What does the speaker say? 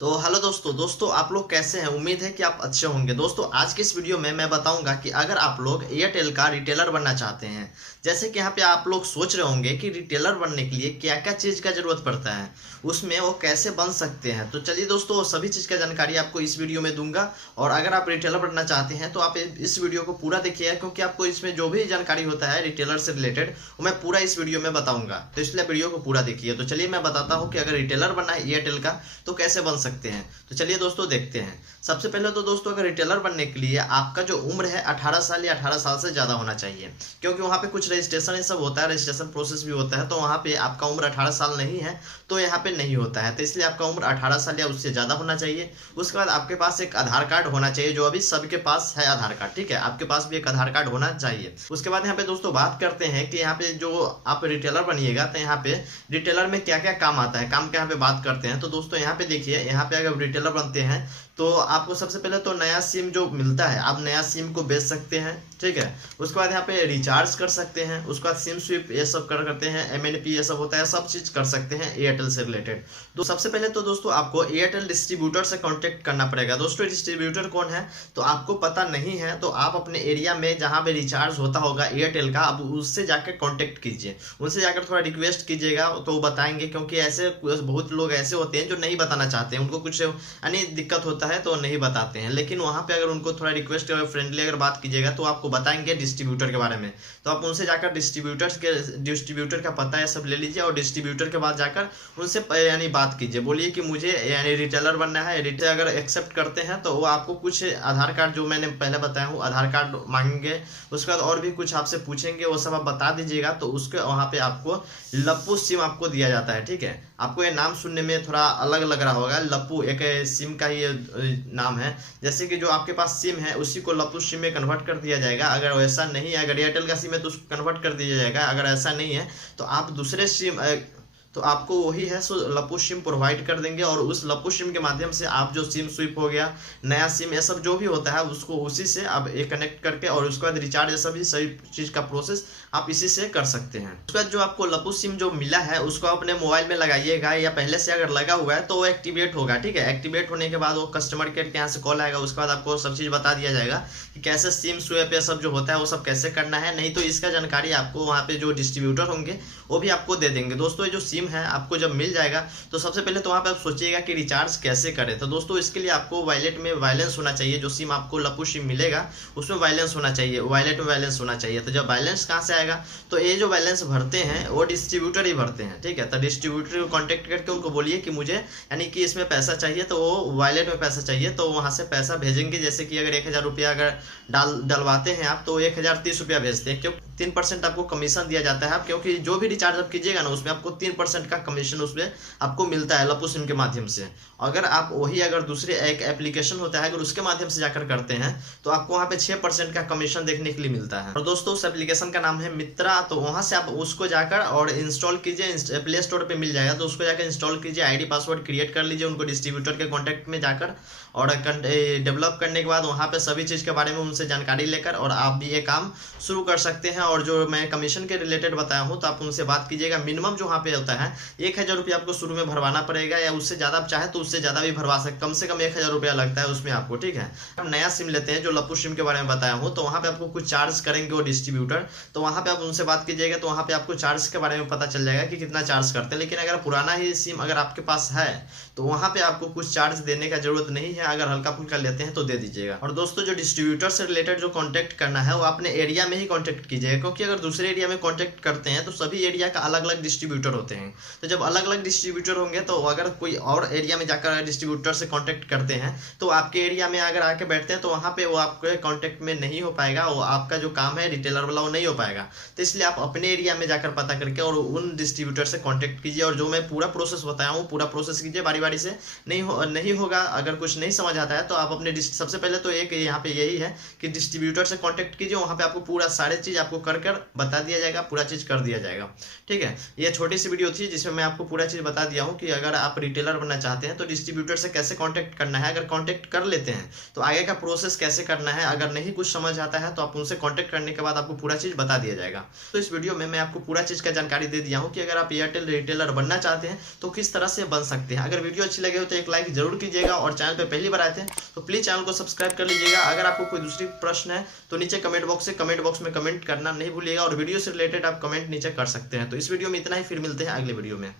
तो हेलो दोस्तों आप लोग कैसे हैं। उम्मीद है कि आप अच्छे होंगे। दोस्तों आज के इस वीडियो में मैं बताऊंगा कि अगर आप लोग एयरटेल का रिटेलर बनना चाहते हैं, जैसे कि यहाँ पे आप लोग सोच रहे होंगे कि रिटेलर बनने के लिए क्या क्या चीज़ का ज़रूरत पड़ता है, उसमें वो कैसे बन सकते हैं। तो चलिए दोस्तों, सभी चीज़ का जानकारी आपको इस वीडियो में दूंगा। और अगर आप रिटेलर बनना चाहते हैं तो आप इस वीडियो को पूरा देखिएगा, क्योंकि आपको इसमें जो भी जानकारी होता है रिटेलर से रिलेटेड वो मैं पूरा इस वीडियो में बताऊंगा। तो इसलिए वीडियो को पूरा देखिए। तो चलिए मैं बताता हूँ कि अगर रिटेलर बनना है एयरटेल का तो कैसे बन सकते हैं। तो चलिए दोस्तों देखते हैं। सबसे पहले तो दोस्तों, अगर रिटेलर बनने के लिए आपका जो उम्र है 18 साल या 18 साल से ज़्यादा होना चाहिए, क्योंकि वहाँ पे कुछ रजिस्ट्रेशन ये सब होता है, रजिस्ट्रेशन प्रोसेस भी होता है। तो वहाँ पे आपका उम्र 18 साल नहीं है तो यहाँ पे नहीं होता है। तो इसलिए आपका उम्र 18 साल या उससे ज़्यादा होना चाहिए। उसके बाद आपके पास एक आधार कार्ड होना चाहिए, जो अभी सबके पास है आधार कार्ड, ठीक है। आपके पास भी एक आधार कार्ड होना चाहिए। उसके बाद यहाँ पे दोस्तों बात करते हैं कि यहाँ पे जो आप रिटेलर बनिएगा तो यहाँ पे रिटेलर में क्या क्या काम आता है, काम के यहाँ पे बात करते हैं। तो दोस्तों यहाँ पे देखिए, यहाँ पे अगर रिटेलर बनते हैं तो आपको सबसे पहले तो नया सिम जो मिलता है, आप नया सिम को बेच सकते हैं, ठीक है। उसके बाद यहाँ पे रिचार्ज कर सकते हैं। उसके बाद सिम स्विप ये सब करते हैं, MNP ये सब होता है, सब चीज़ कर सकते हैं एयरटेल से रिलेटेड। तो सबसे पहले तो दोस्तों आपको एयरटेल डिस्ट्रीब्यूटर से कांटेक्ट करना पड़ेगा। दोस्तों डिस्ट्रीब्यूटर कौन है तो आपको पता नहीं है तो आप अपने एरिया में जहाँ पे रिचार्ज होता होगा एयरटेल का, अब उससे जाकर कॉन्टेक्ट कीजिए, उनसे जाकर थोड़ा रिक्वेस्ट कीजिएगा तो वो बताएंगे। क्योंकि ऐसे बहुत लोग ऐसे होते हैं जो नहीं बताना चाहते हैं, उनको कुछ यानी दिक्कत होता है तो नहीं बताते हैं। लेकिन वहाँ पे अगर उनको थोड़ा रिक्वेस्ट और फ्रेंडली अगर बात कीजिएगा तो आपको बताएंगे डिस्ट्रीब्यूटर के बारे में। तो आप उनसे जाकर डिस्ट्रीब्यूटर का पता है सब ले लीजिए, और डिस्ट्रीब्यूटर के बाद जाकर उनसे यानी बात कीजिए, बोलिए कि मुझे यानी रिटेलर बनना है। रिटेलर अगर एक्सेप्ट करते हैं तो वो आपको कुछ आधार कार्ड, जो मैंने पहले बताया हूँ, आधार कार्ड मांगेंगे। उसके बाद और भी कुछ आपसे पूछेंगे, वो सब आप बता दीजिएगा। तो उसके वहाँ पे आपको लप्पू सिम आपको दिया जाता है, ठीक है। आपको ये नाम सुनने में थोड़ा अलग लग रहा होगा, लप्पू एक सिम का ही नाम है। जैसे कि जो आपके पास सिम है उसी को लप्पू सिम में कन्वर्ट कर दिया जाएगा। अगर वैसा नहीं है, अगर एयरटेल का सिम है तो उसको कन्वर्ट कर दिया जाएगा। अगर ऐसा नहीं है तो आप दूसरे सिम तो आपको वही है सो लप्पू सिम प्रोवाइड कर देंगे, और उस लप्पू सिम के माध्यम से आप जो सिम स्विप हो गया, नया सिम, ये सब जो भी होता है उसको उसी से आप एक कनेक्ट करके, और उसके बाद रिचार्ज ये सभी सही चीज़ का प्रोसेस आप इसी से कर सकते हैं। उसके बाद जो आपको लप्पू सिम जो मिला है उसको अपने मोबाइल में लगाइएगा, या पहले से अगर लगा हुआ है तो वो एक्टिवेट होगा, ठीक है। एक्टिवेट होने के बाद वो कस्टमर केयर के यहाँ से कॉल आएगा। उसके बाद आपको सब चीज़ बता दिया जाएगा कि कैसे सिम स्विप ये सब जो होता है वो सब कैसे करना है। नहीं तो इसका जानकारी आपको वहाँ पे जो डिस्ट्रीब्यूटर होंगे वो भी आपको दे देंगे। दोस्तों ये जो सिम है आपको जब मिल जाएगा तो सबसे पहले तो वहाँ पे आप सोचिएगा कि रिचार्ज कैसे करें। तो दोस्तों इसके लिए आपको वॉलेट में बैलेंस होना चाहिए। जो सिम आपको लप्पू सिम मिलेगा उसमें बैलेंस होना चाहिए, वॉलेट में बैलेंस होना चाहिए। तो जब बैलेंस कहाँ से आएगा, तो ये जो बैलेंस भरते हैं वो डिस्ट्रीब्यूटर ही भरते हैं, ठीक है। तो डिस्ट्रीब्यूटर को कॉन्टेक्ट करके उनको बोलिए कि मुझे यानी कि इसमें पैसा चाहिए, तो वो वॉलेट में पैसा चाहिए, तो वहाँ से पैसा भेजेंगे। जैसे कि अगर 1000 रुपया अगर डलवाते हैं आप तो 1030 रुपया भेजते हैं, क्यों 3% आपको कमीशन दिया जाता है। क्योंकि जो भी रिचार्ज आप कीजिएगा ना उसमें आपको 3% का कमीशन उसमें आपको मिलता है लप्पू सिम के माध्यम से। अगर आप वही अगर दूसरे एक एप्लीकेशन होता है अगर उसके माध्यम से जाकर करते हैं तो आपको वहाँ पे 6% का कमीशन देखने के लिए मिलता है। और दोस्तों उस एप्लीकेशन का नाम है मित्रा। तो वहाँ से आप उसको जाकर और इंस्टॉल कीजिए, प्ले स्टोर पे मिल जाएगा। तो उसको जाकर इंस्टॉल कीजिए, आईडी पासवर्ड क्रिएट कर लीजिए उनको डिस्ट्रीब्यूटर के कॉन्टैक्ट में जाकर, और डेवलप करने के बाद वहाँ पे सभी चीज़ के बारे में उनसे जानकारी लेकर और आप भी ये काम शुरू कर सकते हैं। और जो मैं कमीशन के रिलेटेड बताया हूँ तो आप उनसे बात कीजिएगा। मिनिमम जो वहाँ पे होता है 1000 रुपया आपको शुरू में भरवाना पड़ेगा, या उससे ज़्यादा आप चाहे तो उससे ज़्यादा भी भरवा सकते, कम से कम 1000 रुपया लगता है उसमें आपको, ठीक है। हम नया सिम लेते हैं जो लप्पू सिम के बारे में बताया हूँ, तो वहाँ पे आपको कुछ चार्ज करेंगे वो डिस्ट्रीब्यूटर। तो वहाँ पे आप उनसे बात कीजिएगा तो वहाँ पे आपको चार्ज के बारे में पता चल जाएगा कि कितना चार्ज करते हैं। लेकिन अगर पुराना ही सिम अगर आपके पास है तो वहाँ पे आपको कुछ चार्ज देने का जरूरत नहीं है, अगर हल्का फुल्का लेते हैं तो दे दीजिएगा। और दोस्तों जो डिस्ट्रीब्यूटर से रिलेटेड जो कॉन्टैक्ट करना है वो अपने एरिया में ही कॉन्टैक्ट कीजिएगा, क्योंकि अगर दूसरे एरिया में कॉन्टैक्ट करते हैं तो सभी एरिया का अलग अलग डिस्ट्रीब्यूटर होते हैं। तो जब अलग अलग डिस्ट्रीब्यूटर होंगे तो अगर कोई और एरिया में जाकर डिस्ट्रीब्यूटर से कॉन्टैक्ट करते हैं तो आपके एरिया में अगर आके बैठते हैं तो वहाँ पे वो आपके कॉन्टैक्ट में नहीं हो पाएगा, वो आपका जो काम है रिटेलर वाला वो नहीं हो पाएगा। तो इसलिए आप अपने एरिया में जाकर पता करके और उन डिस्ट्रीब्यूटर से कॉन्टैक्ट कीजिए, और जो मैं पूरा प्रोसेस बताया हूँ पूरा प्रोसेस कीजिए बारी बारी से। नहीं होगा, अगर कुछ नहीं समझ आता है तो आप अपने सबसे पहले तो एक यहाँ पे यही है कि डिस्ट्रीब्यूटर से कांटेक्ट कीजिए, वहाँ पे आपको पूरा सारे चीज़ आपको कर कर बता दिया जाएगा, पूरा चीज़ कर दिया जाएगा। ठीक है, ये छोटी सी वीडियो थी जिसमें मैं आपको पूरा चीज़ बता दिया हूँ कि अगर आप रिटेलर बनना चाहते हैं तो डिस्ट्रीब्यूटर से कैसे कॉन्टैक्ट करना है, अगर कॉन्टैक्ट कर लेते हैं तो आगे का प्रोसेस कैसे करना है, अगर नहीं कुछ समझ आता है तो आप उनसे कॉन्टैक्ट करने के बाद आपको पूरा चीज़ बता दिया जाएगा। तो इस वीडियो में मैं आपको पूरा चीज़ का जानकारी दे दिया हूँ कि अगर आप एयरटेल रिटेलर बनना चाहते हैं तो किस तरह से बन सकते हैं। अगर वीडियो अच्छी लगे हो तो एक लाइक जरूर कीजिएगा और चैनल पर पहली बार आए थे तो प्लीज़ चैनल को सब्सक्राइब कर लीजिएगा। अगर आपको कोई दूसरी प्रश्न है तो नीचे कमेंट बॉक्स में कमेंट करना नहीं भूलिएगा और वीडियो से रिलेटेड आप कमेंट नीचे कर सकते हैं। तो इस वीडियो में इतना ही, फिर मिलते हैं अगले वीडियो में।